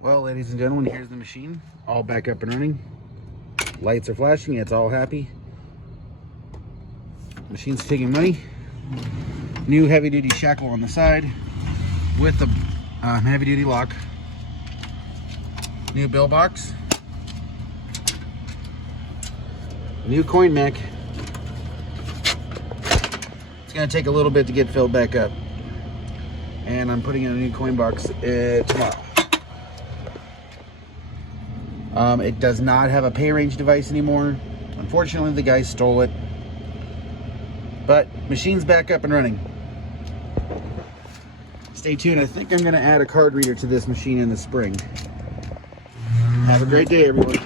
Well, ladies and gentlemen, here's the machine, all back up and running. Lights are flashing, it's all happy. Machine's taking money. New heavy-duty shackle on the side with the heavy-duty lock. New bill box. New coin mech. It's gonna take a little bit to get filled back up. And I'm putting in a new coin box tomorrow. It does not have a pay range device anymore. Unfortunately, the guy stole it. But machine's back up and running. Stay tuned. I think I'm going to add a card reader to this machine in the spring. Have a great day, everyone.